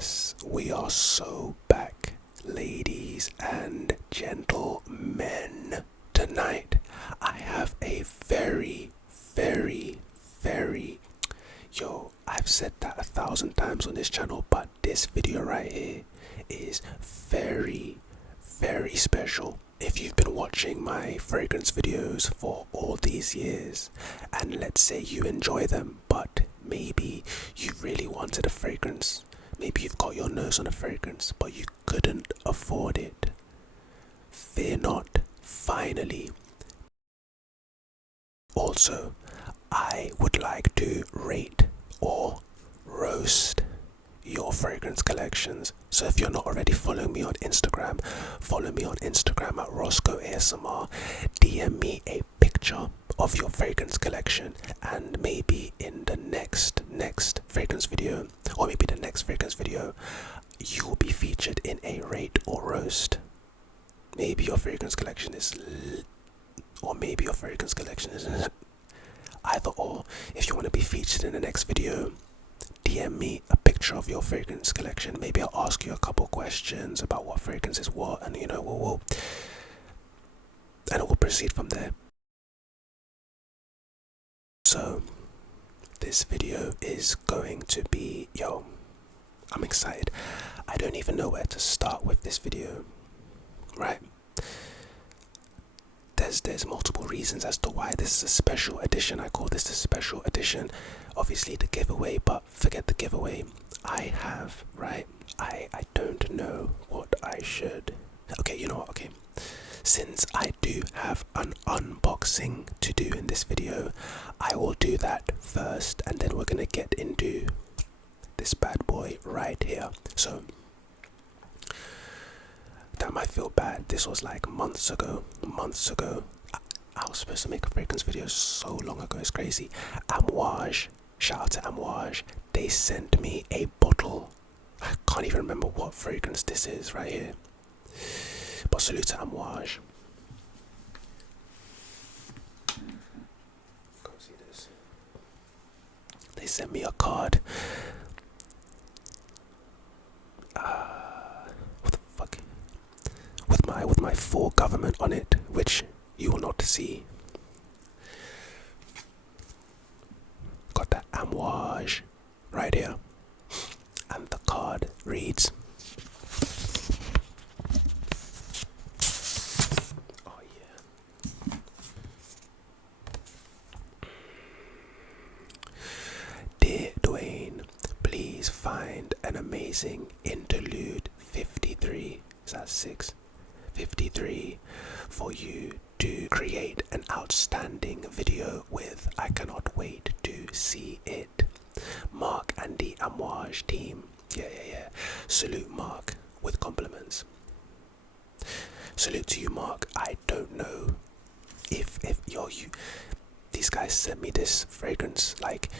yes, we are so back, ladies and gentlemen. Tonight, I have a I've said that 1,000 times on this channel, but this video right here is very special. If you've been watching my fragrance videos for all these years, and let's say you enjoy them, but maybe you really wanted a fragrance, maybe you've got your nose on a fragrance, but you couldn't afford it, fear not, finally. Also, I would like to rate or roast your fragrance collections. So if you're not already following me on Instagram, follow me on Instagram at Roscoe ASMR. DM me a picture of your fragrance collection, and maybe in the next fragrance video, or maybe the next fragrance video, you will be featured in a rate or roast. Maybe your fragrance collection is or maybe your fragrance collection is either or. If you want to be featured in the next video, DM me a picture of your fragrance collection. Maybe I'll ask you a couple questions about what fragrance is what, and we'll proceed from there. So this video is going to be, I'm excited. I don't even know where to start with this video, right? There's multiple reasons as to why this is a special edition. I call this a special edition. Obviously the giveaway, but forget the giveaway. I don't know what I should. Okay, you know what? Okay. Since I do have an unboxing to do in this video, I will do that first, and then we're gonna get into this bad boy right here. So that might feel bad. This was like months ago. I was supposed to make a fragrance video so long ago, it's crazy. Amouage, shout out to Amouage. They sent me a bottle. I can't even remember what fragrance this is right here. But salute to Amouage. Can't see this. They sent me a card. What the fuck? With my full government on it, which you will not see. Got that Amouage right here, and the card reads, oh yeah, dear Dwayne, please find an amazing interlude 53. Is that 6? 53 for you to create an outstanding video with. I cannot wait to see it. Mark and the Amouage team. Yeah. Salute Mark with compliments. Salute to you, Mark. I don't know if these guys sent me this fragrance, like,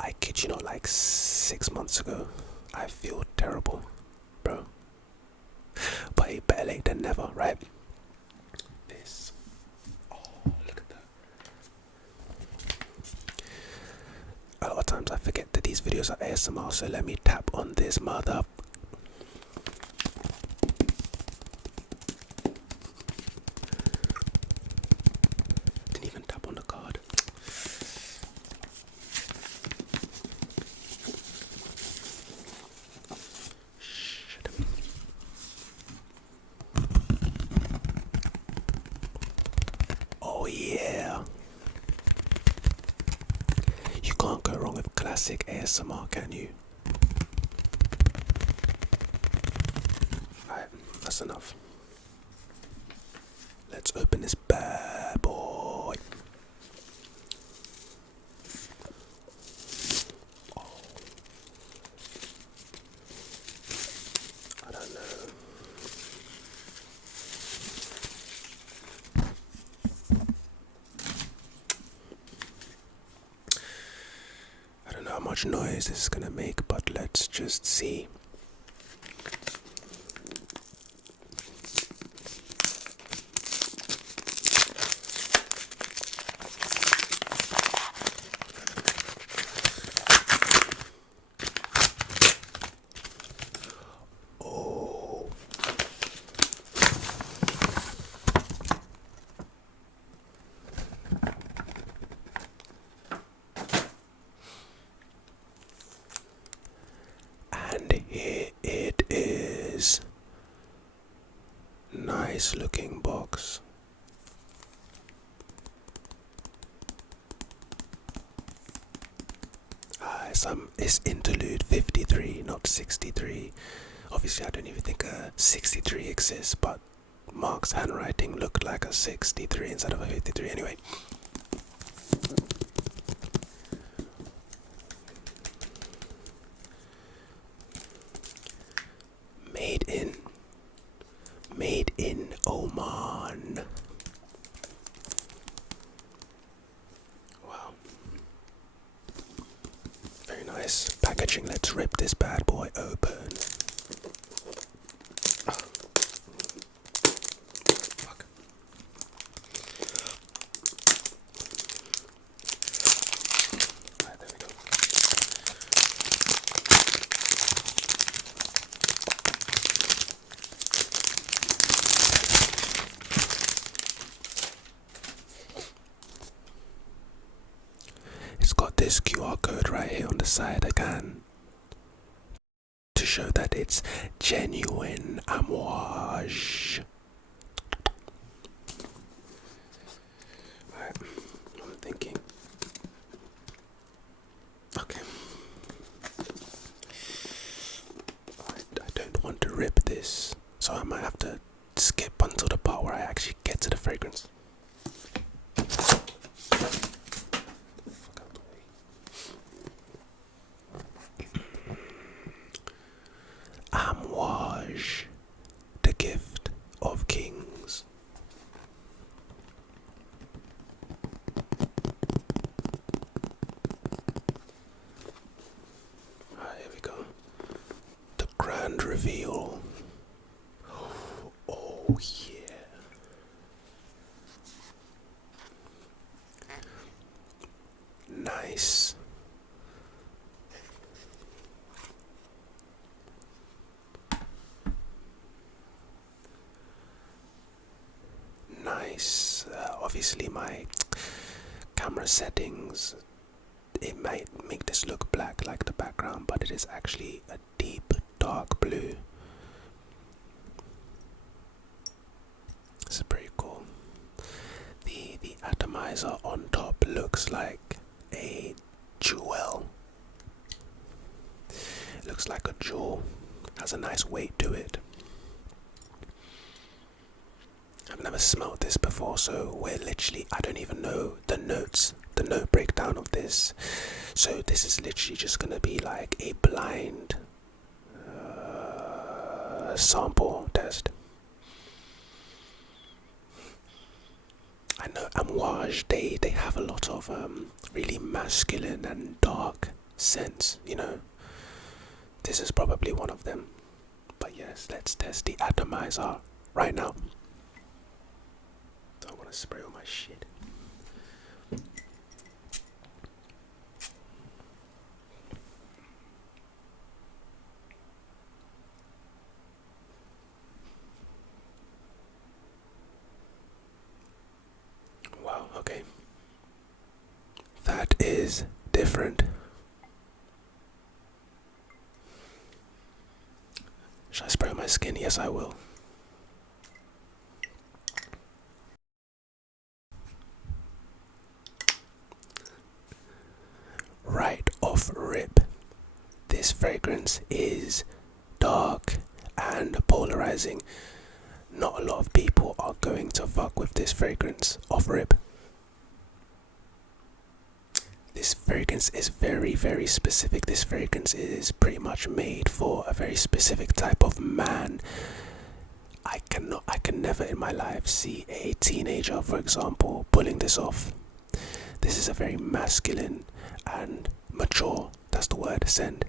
I kid you not, like 6 months ago. I feel terrible, bro. But better late than never, right? This. Oh, look at that. A lot of times I forget that these videos are ASMR, so let me tap on this mother. Didn't even tap on the card. Oh yeah. You can't go wrong with classic ASMR, can you? Alright, that's enough. Let's open this bad boy. Oh. I don't know. I don't know how much noise this is gonna make, but let's just see. And here it is. Nice looking box. It's interlude 53, not 63. Obviously, I don't even think a 63 exists, but Mark's handwriting looked like a 63 instead of a 53. Anyway. Made in Oman. Wow. Very nice packaging. Let's rip this bad boy open. Fuck. Right, there we go. It's got this QR code right here on the side again to show that it's genuine amouage. Right, I'm thinking. Okay. I don't want to rip this, so I might have to skip until the part where I actually get to the fragrance. Amouage, the gift of kings. Here we go. The grand reveal. Oh yeah. Nice. Nice. Obviously my camera settings, it might make this look black like the background, but it is actually a deep dark blue. This is pretty cool. The atomizer on top looks like a jewel. It looks like a jewel. Has a nice weight to it. I've never smelled this before, so we're literally, I don't even know the notes, the note breakdown of this. So this is literally just going to be like a blind sample test. I know Amouage, they have a lot of really masculine and dark scents, you know. This is probably one of them. But yes, let's test the atomizer right now. Don't want to spray all my shit. Wow, okay. That is different. Should I spray on my skin? Yes, I will. Right off rip, this fragrance is dark and polarizing. Not a lot of people are going to fuck with this fragrance off rip. This fragrance is very, very specific. This fragrance is pretty much made for a very specific type of man. I can never in my life see a teenager, for example, pulling this off. This is a very masculine and mature, that's the word, scent.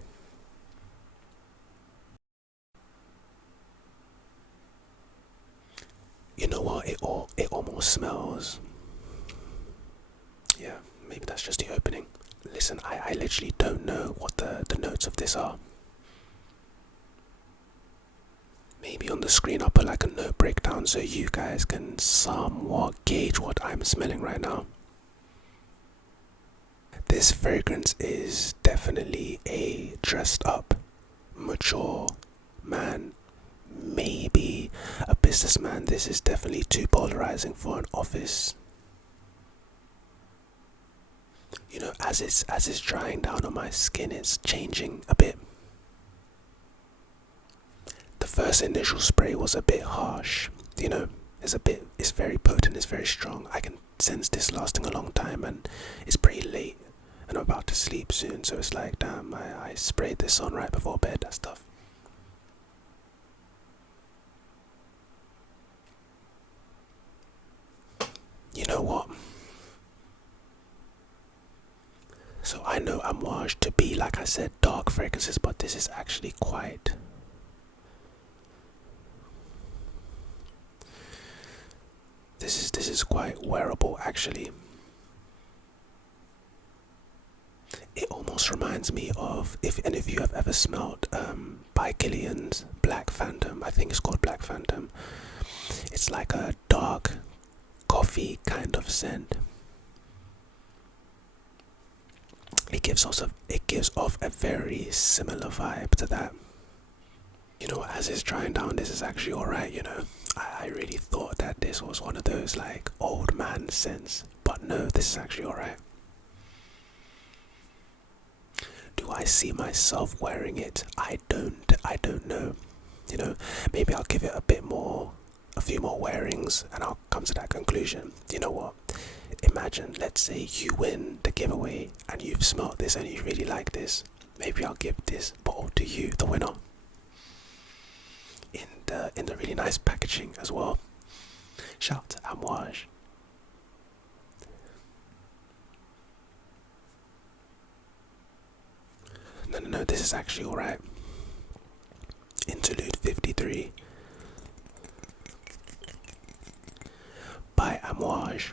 You know what, it almost smells, yeah, maybe that's just the opening. Listen, I literally don't know what the notes of this are. Maybe on the screen I'll put like a note breakdown so you guys can somewhat gauge what I'm smelling right now. This fragrance is definitely a dressed up, mature man, maybe a businessman. This is definitely too polarizing for an office. You know, as it's drying down on my skin, it's changing a bit. The first initial spray was a bit harsh, you know, it's very potent, it's very strong. I can sense this lasting a long time, and it's pretty late and I'm about to sleep soon, so it's like, damn, I sprayed this on right before bed. That's tough. You know what? So I know Amouage to be, like I said, dark fragrances, but this is actually quite... This is quite wearable, actually. It almost reminds me of, if any of you have ever smelled by Killian's Black Phantom. I think it's called Black Phantom. It's like a dark coffee kind of scent. It gives off a very similar vibe to that. You know, as it's drying down, this is actually alright, you know. I really thought that this was one of those like old man scents, but no, this is actually alright. Do I see myself wearing it? I don't know. You know, maybe I'll give it a few more wearings and I'll come to that conclusion. You know what? Imagine, let's say you win the giveaway and you've smelled this and you really like this. Maybe I'll give this bottle to you, the winner. In the really nice packaging as well. Shout out to Amouage. No, this is actually alright. Interlude 53 by Amouage.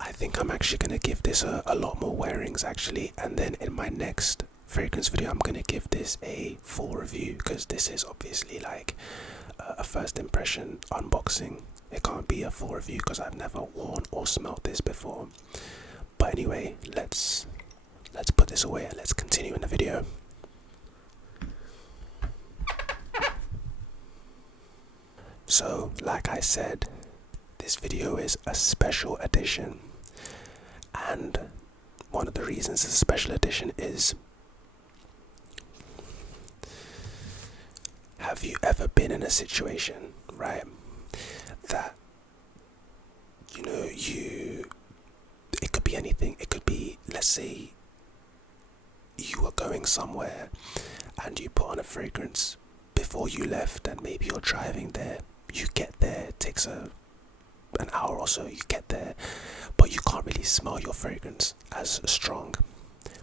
I think I'm actually going to give this a lot more wearings actually, and then in my next fragrance video I'm going to give this a full review, because this is obviously like a first impression unboxing. It can't be a full review because I've never worn or smelled this before. But anyway, let's put this away and let's continue in the video. So, like I said, this video is a special edition, and one of the reasons it's a special edition is, have you ever been in a situation, right, that, you know, it could be anything. It could be, let's say, you were going somewhere and you put on a fragrance before you left, and maybe you're driving there. You get there, it takes an hour or so, you get there, but you can't really smell your fragrance as strong.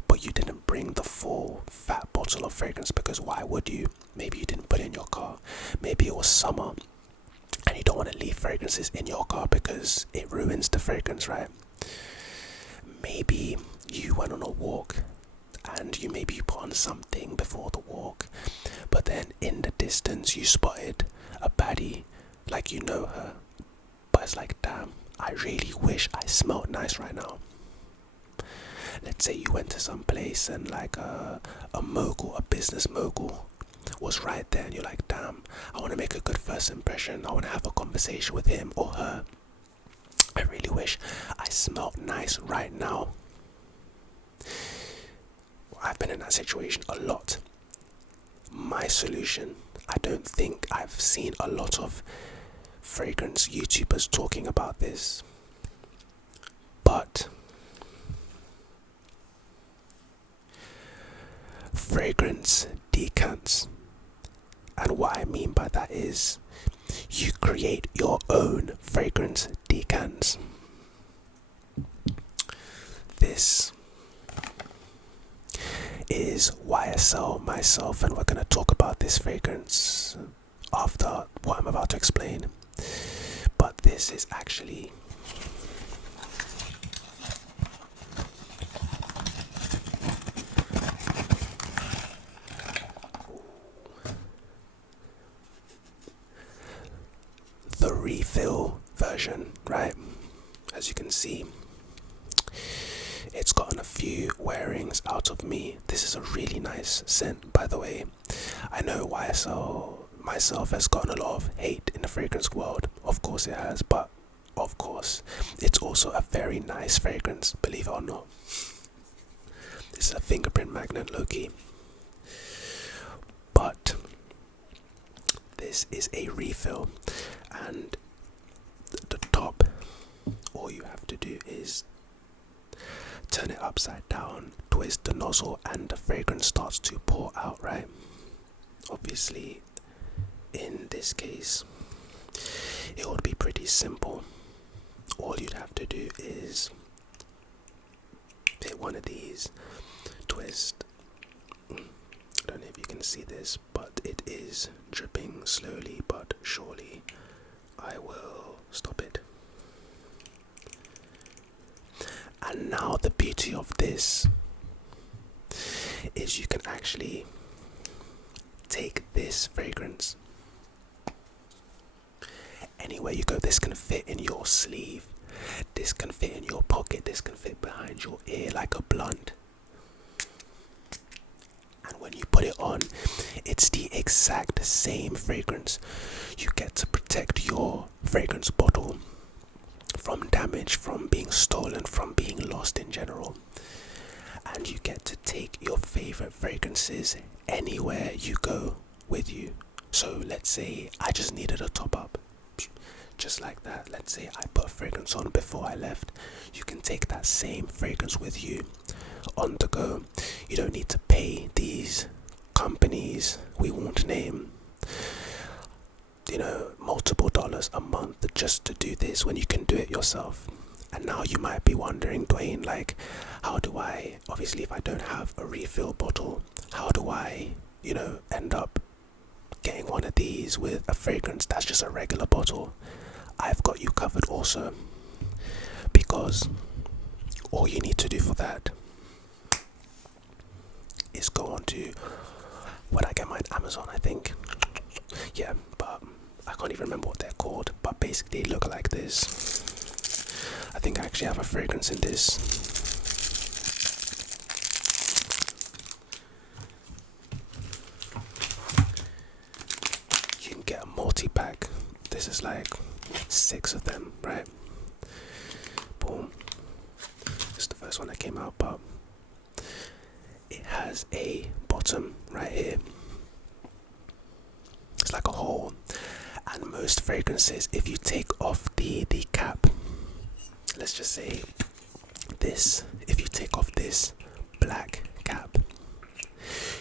But you didn't bring the full fat bottle of fragrance, because why would you? Maybe you didn't put it in your car. Maybe it was summer and you don't want to leave fragrances in your car because it ruins the fragrance, right? Maybe you went on a walk and you put on something before the walk, but then in the distance you spotted a baddie, like, you know her, but it's like, damn, I really wish I smelled nice right now. Let's say you went to some place and like a business mogul was right there, and you're like, damn, I want to make a good first impression. I want to have a conversation with him or her. I really wish I smelled nice right now. I've been in that situation a lot. My solution, I don't think I've seen a lot of fragrance YouTubers talking about this, but fragrance decants. And what I mean by that is, you create your own fragrance decants. This is YSL myself, and we're going to talk about this fragrance after what I'm about to explain. But this is actually the refill version, right? As you can see, it's got a few wearings out of me. This is a really nice scent, by the way. I know YSL myself has gotten a lot of hate in the fragrance world. Of course it has, but of course it's also a very nice fragrance, believe it or not. It's a fingerprint magnet, low-key. But this is a refill, and the top, all you have to do is turn it upside down, twist the nozzle, and the fragrance starts to pour out, right? Obviously, in this case, it would be pretty simple. All you'd have to do is hit one of these, twist. I don't know if you can see this, but it is dripping slowly but surely. I will stop it. And now the beauty of this is you can actually take this fragrance anywhere you go. This can fit in your sleeve, this can fit in your pocket, this can fit behind your ear like a blunt. And when you put it on, it's the exact same fragrance. You get to protect your fragrance bottle from damage, from being stolen, from being lost in general. And you get to take your favorite fragrances anywhere you go with you. So let's say I just needed a top up, just like that. Let's say I put a fragrance on before I left. You can take that same fragrance with you on the go. You don't need to pay these companies we won't name, multiple dollars a month just to do this when you can do it yourself. And now you might be wondering, Dwayne, like, how do I, obviously if I don't have a refill bottle, how do I, end up getting one of these with a fragrance that's just a regular bottle? I've got you covered also, because all you need to do for that is go on to, what I get mine, Amazon, I think. Yeah, but I can't even remember what they're called, but basically they look like this. I think I actually have a fragrance in this. You can get a multi-pack. This is like 6 of them, right? Boom. This is the first one that came out, but it has a bottom right here. It's like a hole. And most fragrances, if you take off the cap, let's just say this, if you take off this black cap,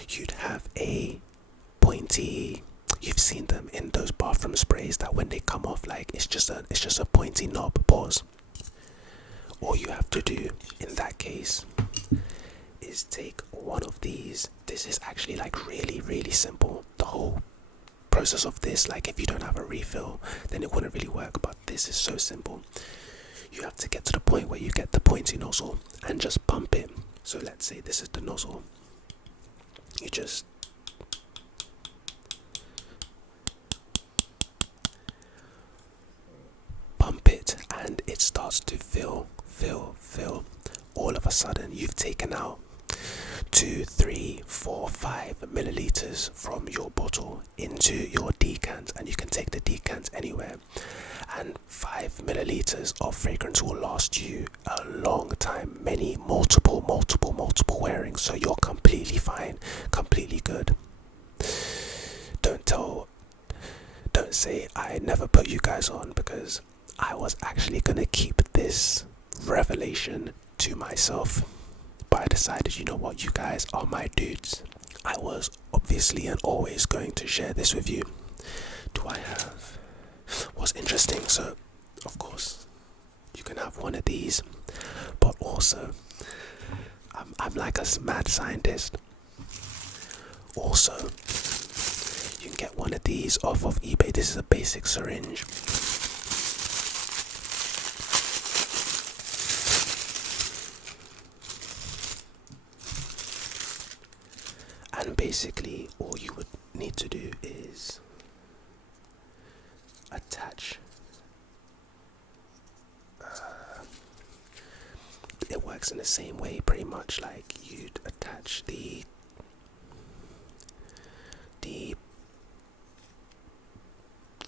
you'd have a pointy, you've seen them in those bathroom sprays that when they come off, like it's just a pointy knob. Pause. All you have to do in that case is take one of these. This is actually like really, really simple. The whole process of this, like if you don't have a refill, then it wouldn't really work, but this is so simple. You have to get to the point where you get the pointy nozzle and just pump it. So let's say this is the nozzle. You just pump it and it starts to fill. All of a sudden you've taken out 2, 3, 4, 5 milliliters from your bottle into your decant, and you can take the decant anywhere. And 5 milliliters of fragrance will last you a long time, multiple wearings. So you're completely fine, completely good. Don't say I never put you guys on, because I was actually gonna keep this revelation to myself. But I decided, you know what, you guys are my dudes. I was obviously and always going to share this with you. Do I have what's interesting? So, of course, you can have one of these, but also, I'm like a mad scientist. Also, you can get one of these off of eBay. This is a basic syringe. And basically, all you would need to do is attach. works in the same way, pretty much. Like, you'd attach the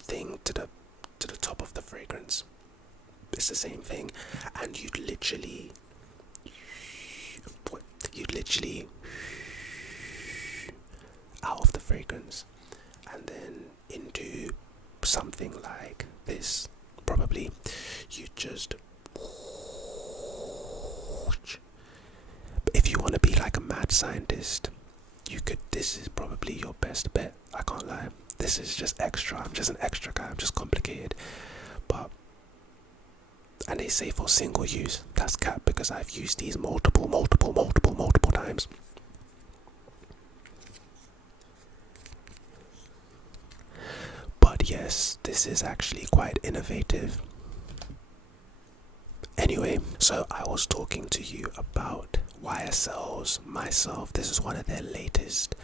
thing to the top of the fragrance. It's the same thing, and you'd literally out of the fragrance and then into something like this. Probably you just, if you want to be like a mad scientist, you could, this is probably your best bet. I can't lie, this is just extra. I'm just an extra guy, I'm just complicated. But, and they say for single use, that's cap, because I've used these multiple times. But yes, this is actually quite innovative. Anyway, so I was talking to you about YSL's Myself. This is one of their latest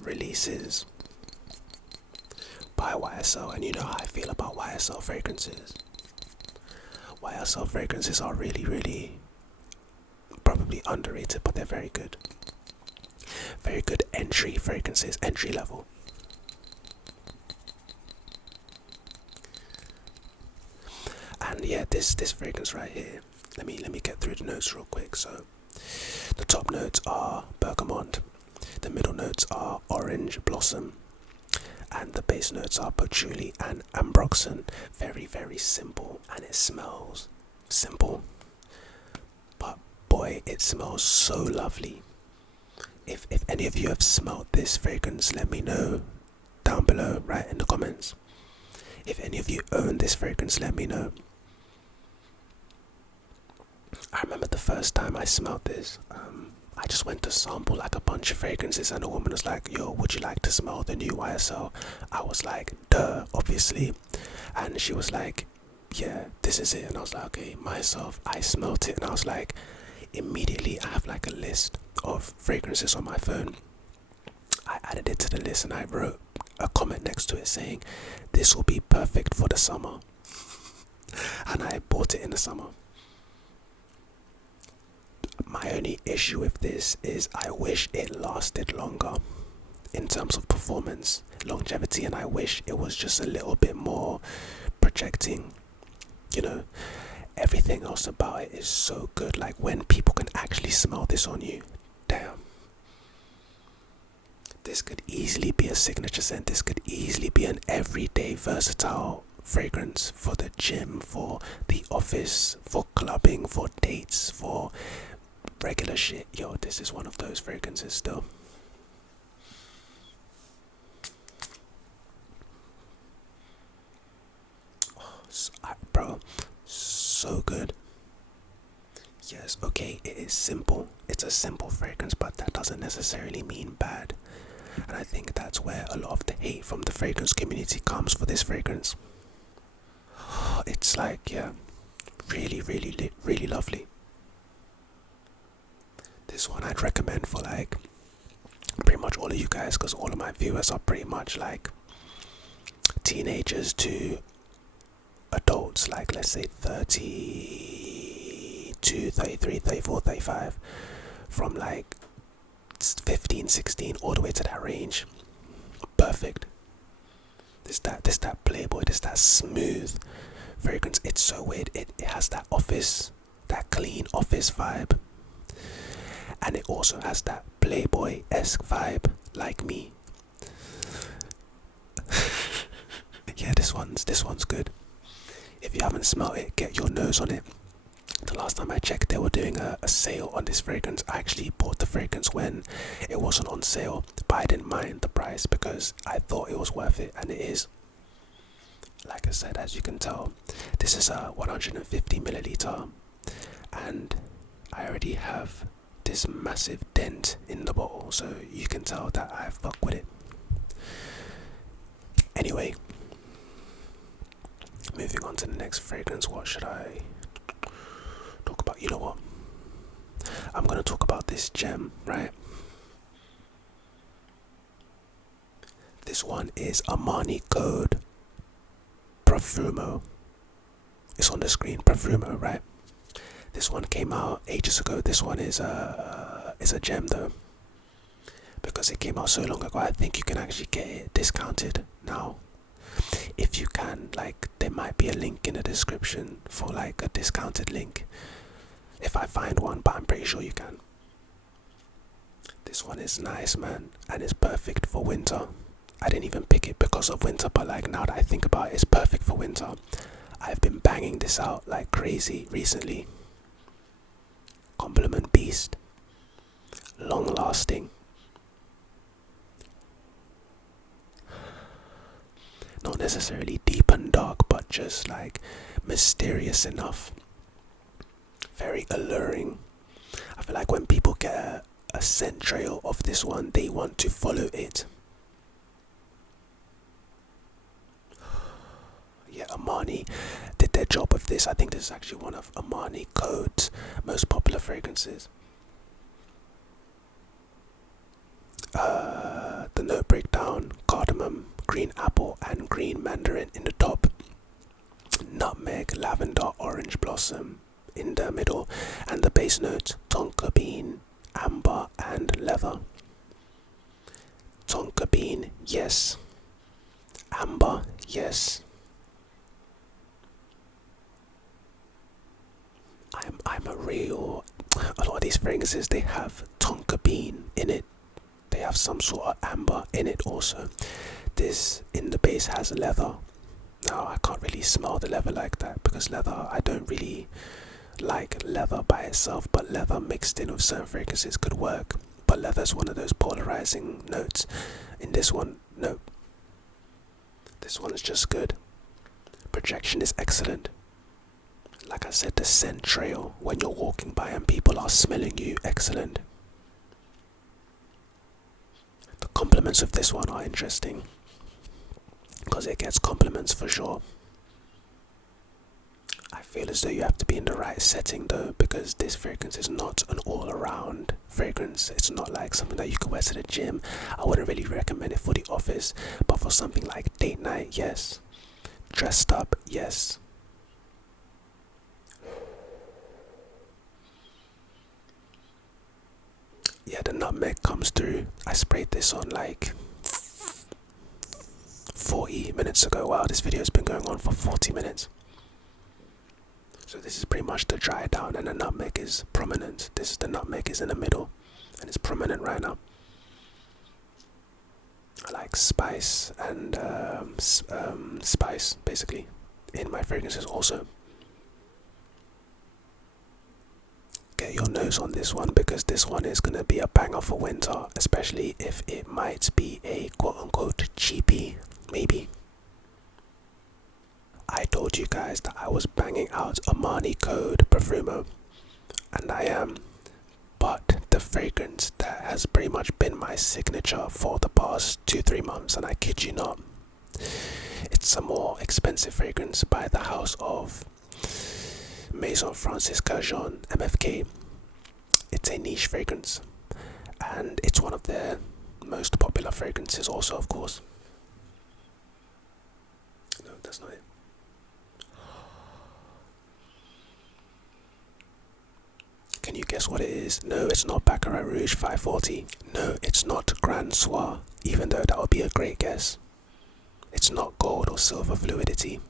releases by YSL, and you know how I feel about YSL fragrances. YSL fragrances are really probably underrated, but they're very good. Very good entry fragrances, entry level. And yeah, this fragrance right here, let me get through the notes real quick. So the top notes are bergamot, the middle notes are orange blossom, and the base notes are patchouli and ambroxan. Very simple, and it smells simple, but boy, it smells so lovely. If any of you have smelled this fragrance, let me know down below, right in the comments. If any of you own this fragrance, let me know. I remember the first time I smelled this, I just went to sample like a bunch of fragrances, and the woman was like, yo, would you like to smell the new YSL? I was like, duh, obviously. And she was like, yeah, this is it. And I was like, okay, Myself. I smelled it, and I was like, immediately I have like a list of fragrances on my phone. I added it to the list, and I wrote a comment next to it saying, this will be perfect for the summer. And I bought it in the summer. My only issue with this is I wish it lasted longer in terms of performance, longevity, and I wish it was just a little bit more projecting. You know, everything else about it is so good. Like, when people can actually smell this on you, damn. This could easily be a signature scent. This could easily be an everyday versatile fragrance for the gym, for the office, for clubbing, for dates, for regular shit. Yo, this is one of those fragrances still. Bro, so good. Yes, okay, it is simple. It's a simple fragrance, but that doesn't necessarily mean bad. And I think that's where a lot of the hate from the fragrance community comes for this fragrance. It's like, yeah, really lovely. This one I'd recommend for like pretty much all of you guys, because all of my viewers are pretty much like teenagers to adults, like let's say 32, 33, 34, 35, from like 15, 16 all the way to that range. Perfect. This that Playboy, this that smooth fragrance. It's so weird. It has that office, that clean office vibe, and it also has that Playboy-esque vibe, like me. Yeah, this one's good. If you haven't smelled it, get your nose on it. The last time I checked, they were doing a sale on this fragrance. I actually bought the fragrance when it wasn't on sale, but I didn't mind the price because I thought it was worth it, and it is. Like I said, as you can tell, this is a 150 milliliter, and I already have this massive dent in the bottle, so you can tell that I fuck with it. Anyway, moving on to the next fragrance. What should I talk about? You know what? I'm gonna talk about this gem, right? This one is Armani Code Profumo. It's on the screen, Profumo, right? This one came out ages ago. This one is a gem though, because it came out so long ago. I think you can actually get it discounted now. If you can, like, there might be a link in the description for like a discounted link if I find one, but I'm pretty sure you can. This one is nice, man, and it's perfect for winter. I didn't even pick it because of winter, but like now that I think about it, it's perfect for winter. I've been banging this out like crazy recently. Compliment beast. Long lasting. Not necessarily deep and dark, but just like mysterious enough. Very alluring. I feel like when people get a scent trail of this one, they want to follow it. Yeah, Armani did their job with this. I think this is actually one of Armani Code's most popular fragrances. The note breakdown: cardamom, green apple, and green mandarin in the top. Nutmeg, lavender, orange blossom in the middle, and the base notes: tonka bean, amber, and leather. Tonka bean, yes. Amber, yes. I'm a lot of these fragrances, they have tonka bean in it. They have some sort of amber in it also. This in the base has leather. Now I can't really smell the leather like that, because leather, I don't really like leather by itself, but leather mixed in with certain fragrances could work. But leather is one of those polarizing notes. In this one, no. This one is just good. Projection is excellent. Like I said, the scent trail when you're walking by and people are smelling you, excellent. The compliments of this one are interesting, because it gets compliments for sure. I feel as though you have to be in the right setting though, because this fragrance is not an all-around fragrance. It's not like something that you can wear to the gym. I wouldn't really recommend it for the office, but for something like date night, yes. Dressed up, yes. Yeah, the nutmeg comes through. I sprayed this on like 40 minutes ago. Wow, this video has been going on for 40 minutes. So this is pretty much the dry down, and the nutmeg is prominent. The nutmeg is in the middle, and it's prominent right now. I like spice and spice basically in my fragrances also. Get your nose on this one, because this one is going to be a banger for winter, especially if it might be a quote-unquote cheapie, maybe. I told you guys that I was banging out Armani Code Profumo, and I am, but the fragrance that has pretty much been my signature for the past 2-3 months, and I kid you not, it's a more expensive fragrance by the house of Maison Francis Kurkdjian MFK. It's a niche fragrance, and it's one of their most popular fragrances also, of course. No, that's not it. Can you guess what it is? No, it's not Baccarat Rouge 540. No, it's not Grand Soir, even though that would be a great guess. It's not gold or silver fluidity.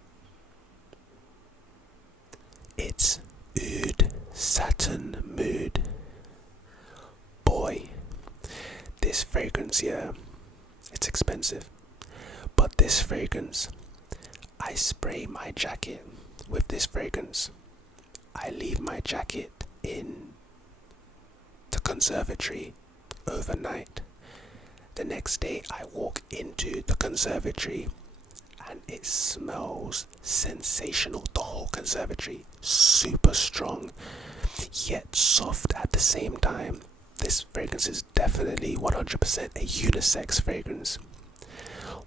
It's Oud Satin Mood. Boy, this fragrance, yeah, it's expensive. But this fragrance, I spray my jacket with this fragrance. I leave my jacket in the conservatory overnight. The next day I walk into the conservatory and it smells sensational. The whole conservatory, super strong yet soft at the same time. This fragrance is definitely 100% a unisex fragrance,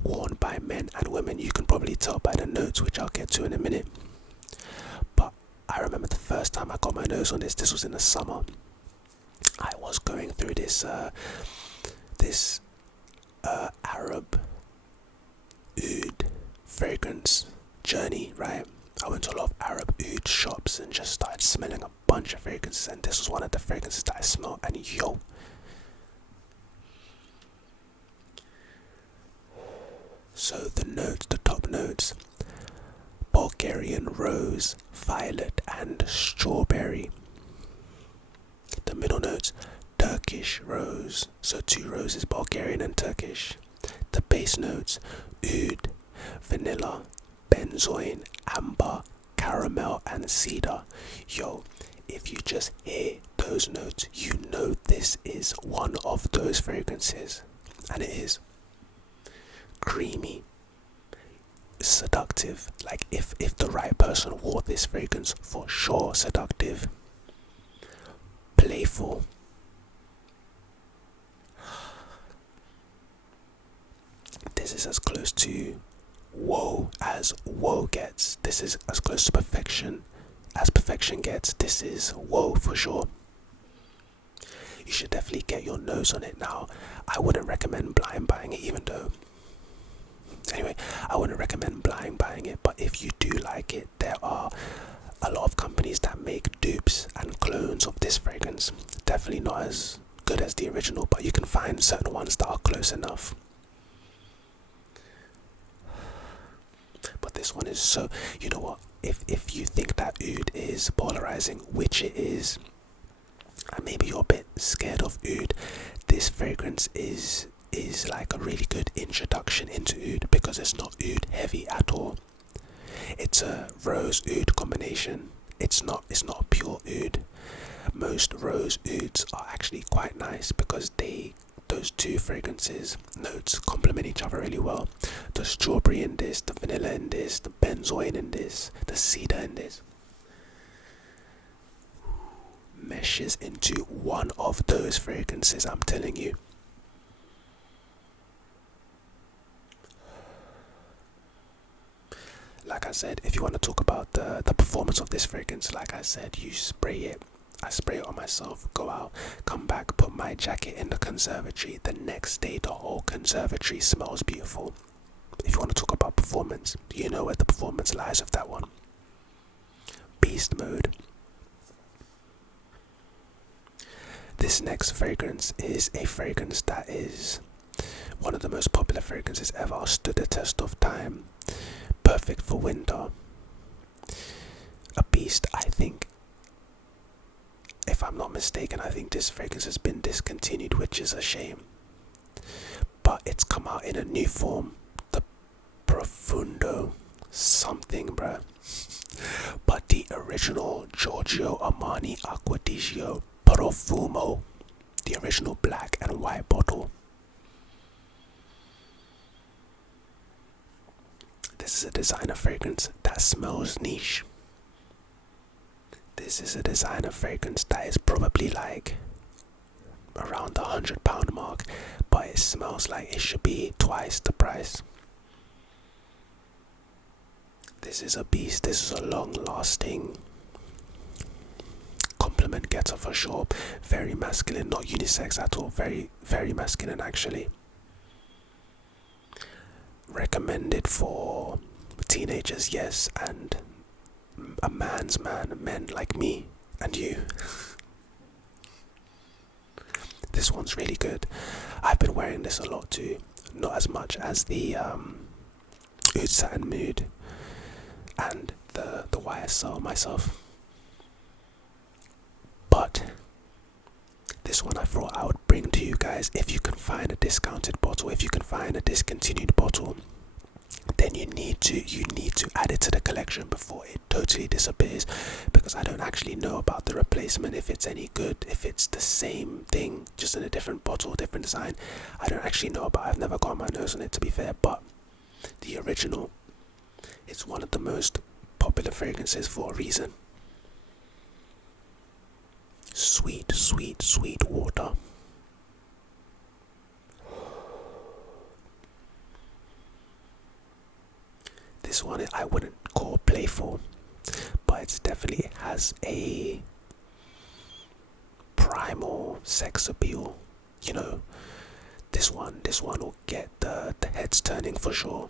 worn by men and women. You can probably tell by the notes, which I'll get to in a minute. But I remember the first time I got my nose on this. This was in the summer. I was going through this Arab oud fragrance journey, right? I went to a lot of Arab oud shops and just started smelling a bunch of fragrances, and this was one of the fragrances that I smelled, and yo. So the notes, the top notes: Bulgarian rose, violet, and strawberry. The middle notes: Turkish rose, so 2 roses, Bulgarian and Turkish. The base notes: oud, vanilla, benzoin, amber, caramel, and cedar. Yo, if you just hear those notes, you know this is one of those fragrances. And it is creamy, seductive. Like if the right person wore this fragrance, for sure seductive, playful. This is as close to woe as woe gets. This is as close to perfection as perfection gets. This is woe for sure. You should definitely get your nose on it now. I wouldn't recommend blind buying it, even though... Anyway, I wouldn't recommend blind buying it, but if you do like it, there are a lot of companies that make dupes and clones of this fragrance. Definitely not as good as the original, but you can find certain ones that are close enough. But this one is so... You know what? If you think that oud is polarizing, which it is, and maybe you're a bit scared of oud, this fragrance is like a really good introduction into oud, because it's not oud heavy at all. It's a rose oud combination. It's not a pure oud. Most rose ouds are actually quite nice because those 2 fragrances notes complement each other really well. The strawberry in this, the vanilla in this, the benzoin in this, the cedar in this meshes into one of those fragrances, I'm telling you. Like I said, if you want to talk about the performance of this fragrance, like I said, you spray it. I spray it on myself, go out, come back, put my jacket in the conservatory. The next day, the whole conservatory smells beautiful. If you want to talk about performance, you know where the performance lies with that one. Beast mode. This next fragrance is a fragrance that is one of the most popular fragrances ever, stood the test of time. Perfect for winter. A beast, I think. If I'm not mistaken, I think this fragrance has been discontinued, which is a shame. But it's come out in a new form. The Profundo something, bruh. But the original Giorgio Armani Acquadigio Profumo, the original black and white bottle. This is a designer fragrance that smells niche. This is a designer fragrance that is probably like around the £100 mark, but it smells like it should be twice the price. This is a beast. This is a long-lasting compliment getter for sure. Very masculine, not unisex at all. Very, very masculine actually. Recommended for teenagers, yes, and a man's man, men like me and you. This one's really good. I've been wearing this a lot too. Not as much as the Oud Satin Mood and the YSL myself. But this one I thought I would bring to you guys. If you can find a discounted bottle, if you can find a discontinued bottle, then you need to add it to the collection before it totally disappears, because I don't actually know about the replacement, if it's any good, if it's the same thing just in a different bottle, different design. I don't actually know about. I've never got my nose on it, to be fair, but the original is one of the most popular fragrances for a reason. Sweet, sweet, sweet water. This one I wouldn't call playful, but it definitely has a primal sex appeal. You know, this one will get the heads turning for sure.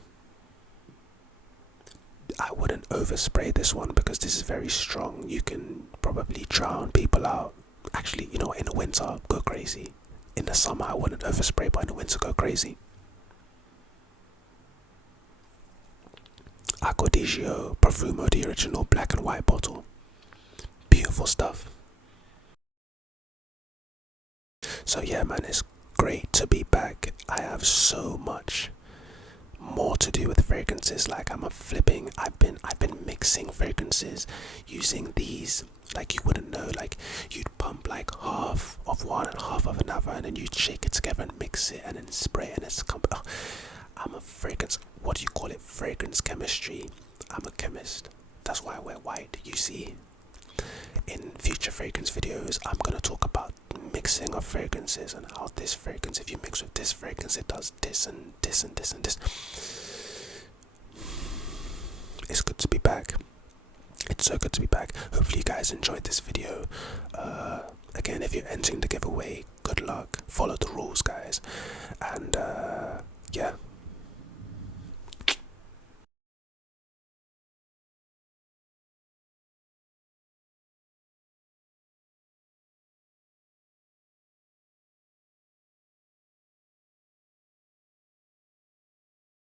I wouldn't overspray this one because this is very strong. You can probably drown people out. Actually, you know, in the winter, go crazy. In the summer, I wouldn't overspray, but in the winter, go crazy. Accordigio Profumo, the original black and white bottle. Beautiful stuff. So yeah, man, it's great to be back. I have so much more to do with fragrances. Like I've been mixing fragrances using these. Like you wouldn't know, like you'd pump like half of one and half of another, and then you'd shake it together and mix it and then spray it, and it's I'm a fragrance, what do you call it, fragrance chemistry. I'm a chemist. That's why I wear white. You see, in future fragrance videos, I'm gonna talk about mixing of fragrances and how this fragrance, if you mix with this fragrance, it does this and this and this and this. It's good to be back. It's so good to be back. Hopefully you guys enjoyed this video. Again, if you're entering the giveaway, good luck. Follow the rules, guys. And yeah,